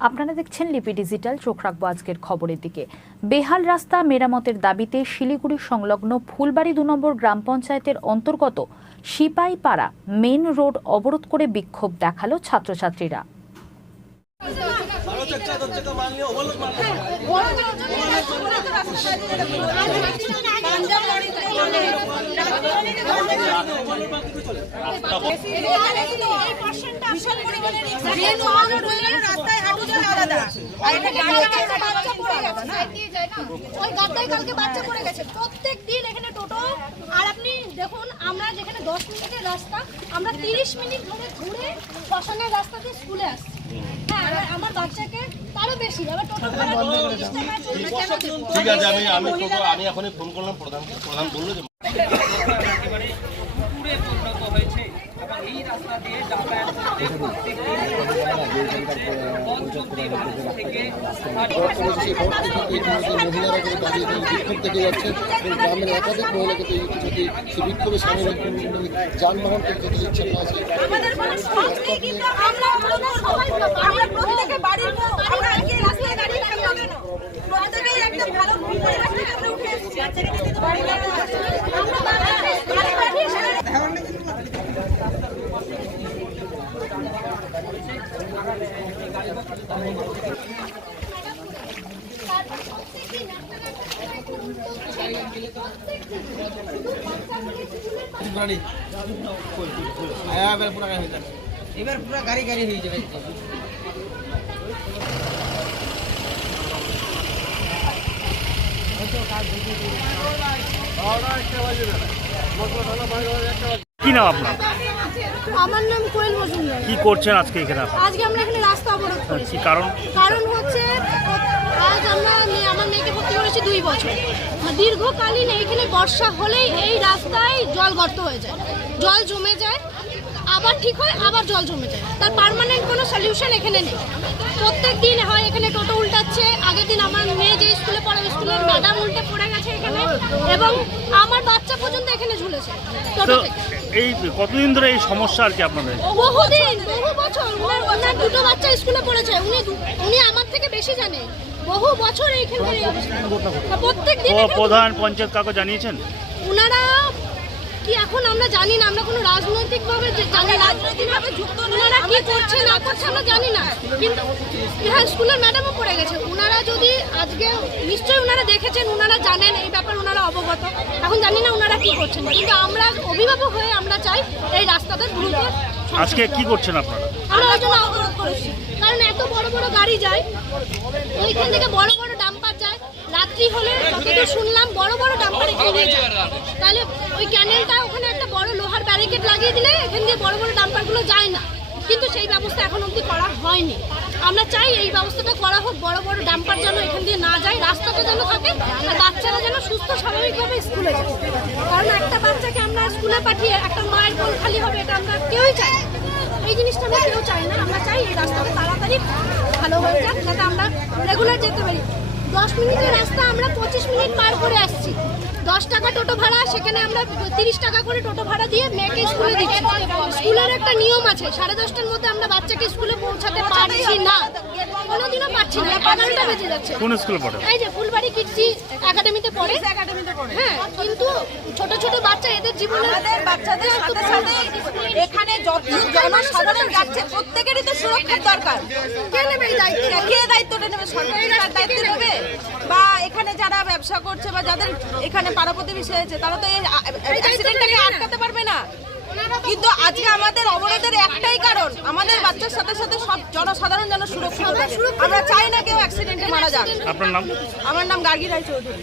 আপনারা দেখছেন লিপি ডিজিটাল। চোখ রাখবো আজকের খবরের দিকে। বেহাল রাস্তা মেরামতের দাবিতে শিলিগুড়ি সংলগ্ন ফুলবাড়ি ২ নম্বর গ্রাম পঞ্চায়েতের অন্তর্গত সিপাইপাড়া মেন রোড অবরোধ করে বিক্ষোভ দেখালো ছাত্রছাত্রীরা। প্রত্যেক দিন এখানে টোটো, আর আপনি দেখুন আমরা যেখানে 10 মিনিটের রাস্তা আমরা 30 মিনিট ধরে ঘুরে শ্মশানের রাস্তা দিয়ে স্কুলে আসছি। হ্যাঁ, আমার বাচ্চাকে তারও বেশি আবার টোটো ভাড়া ঠিক আছে। আমি এখনই ফোন করলাম প্রধানকে। প্রধান বললো যে পুকুরে পরিণত হয়েছে এবং এই রাস্তা দিয়ে যাতায়াত করতে পঞ্চম দিন অফিস থেকে মহিলারা কিন্তু দাঁড়িয়ে বিক্ষোভ থেকে যাচ্ছে এবং গ্রামের একাধিক মহিলা কিন্তু সেই বিক্ষোভে সামিল যানবাহন কিন্তু দিচ্ছেন না। এবার পুরো গাড়ি হয়ে যাবে। কি নাম আপনার? আমার নাম কোয়েল মজুমদার। কি করছেন আজকে এখানে? আজকে আমরা এখানে রাস্তা অবরোধ করেছি। কি কারণ? কারণ হচ্ছে আজ আমার মেয়েকে ভর্তি করেছি 2 বছর। দীর্ঘকালীন এইখানে বর্ষা হলেই এই রাস্তায় জল গর্ত হয়ে যায়, জল জমে যায়, আবার ঠিক হয় আবার জল জমে যায়। তার পার্মানেন্ট কোনো সলিউশন এখানে নেই। প্রত্যেক দিন হয় এখানে টোটো উল্টাচ্ছে। আগের দিন আমার মেয়ে যে স্কুলে পড়ে স্কুলের ম্যাডাম উল্টে পড়ে গেছে এখানে, এবং আমার বাচ্চা পর্যন্ত এখানে ঝুলেছে টোটো থেকে। এই কতদিন ধরে এই সমস্যা আর কি আপনাদের? বহুদিন, বহু বছর। ওনার 2টো বাচ্চা স্কুলে পড়েছে, উনি আমার থেকে বেশি জানে। বহু বছর এইখানে প্রত্যেক দিন। প্রধান পঞ্চায়েত কাকে জানিয়েছেন? ওনারা কি এখন আমরা জানি না, আমরা কোনো রাজনৈতিকভাবে রাজনৈতিকভাবে যুক্ত, ওনারা কি করছে না করছে আমরা জানি না। কিন্তু হ্যাঁ, স্কুলের ম্যাডামও পড়ে গেছে। ওনারা যদি আজকে নিশ্চয়ই ওনারা দেখেছেন, ওনারা জানেন এই ব্যাপার, ওনারা অবগত। এখন জানি না ওনারা কি করছেন, কিন্তু আমরা অভিভাবক হয়ে আমরা চাই এই রাস্তাটা দ্রুত। আজকে কি করছেন আপনারা? আমরা ওই জন্য অবরোধ করেছি, কারণ এত বড় বড় গাড়ি যায়, ওইখান থেকে বড় বড় ডাম্পার যায়। রাত্রি হলে যতদূর শুনলাম বড় বড় ডাম্পার এখানে নিয়ে যায়। তাহলে ওই ক্যানেলটা ওখানে একটা বড় লোহার ব্যারিকেড লাগিয়ে দিলে এখান দিয়ে বড় বড় ডাম্পারগুলো যায় না, কিন্তু সেই ব্যবস্থা এখন অবধি করা হয়নি। আমরা চাই এই ব্যবস্থাটা করা হোক, বড় বড় ডাম্পার যেন এখান দিয়ে না যায়, রাস্তাটা যেন থাকে, আর বাচ্চারা যেন সুস্থ স্বাভাবিকভাবে স্কুলে যায়। কারণ একটা বাচ্চাকে আমরা স্কুলে পাঠিয়ে একটা মায়ের কোল খালি হবে, এটা আমরা কেউই চাই না। এই জিনিসটা আমরা কেউ চাই না। আমরা চাই এই রাস্তাটা তাড়াতাড়ি ভালো হয়ে যাক, যাতে আমরা রেগুলার যেতে পারি। 10 মিনিটের রাস্তা আমরা 25 মিনিট পার করে আসছি। 10 টাকা টোটো ভাড়া, সেখানে আমরা 30 টাকা করে টোটো ভাড়া দিয়ে মেয়েকে স্কুলে দিচ্ছি। স্কুলের একটা নিয়ম আছে, 10:30টার মধ্যে আমরা বাচ্চাকে স্কুলে পৌঁছাতে পারছি না, কোনোদিনও পারছি না। 11টা বেজে যাচ্ছে। কোন স্কুলে পড়ে? এই যে ফুলবাড়ি কিডসি একাডেমিতে পড়ে। হ্যাঁ, কিন্তু ছোট ছোট বাচ্চা, এদের জীবনে বাচ্চাদের সাথে সাথে এখানে যত জনসাধারণ যাচ্ছে প্রত্যেকেরই তো সুরক্ষার দরকার। কে নেবে এই দায়িত্ব? কে দায়িত্বটা নেবে? সরকারি দায়িত্ব নেবে, বা এখানে যারা ব্যবসা করছে বা যাদের এখানে পাড়া প্রতিবেশী হয়েছে তারা তো এই অ্যাক্সিডেন্টটাকে আটকাতে পারবে না। কিন্তু আজকে আমাদের অবরোধের একটাই কারণ, আমাদের বাচ্চার সাথে সাথে সব জনসাধারণ যেন সুরক্ষিত থাকে। আমরা চাই না কেউ অ্যাক্সিডেন্টে মারা যাক। আপনার নাম? আমার নাম গার্গী রায় চৌধুরী।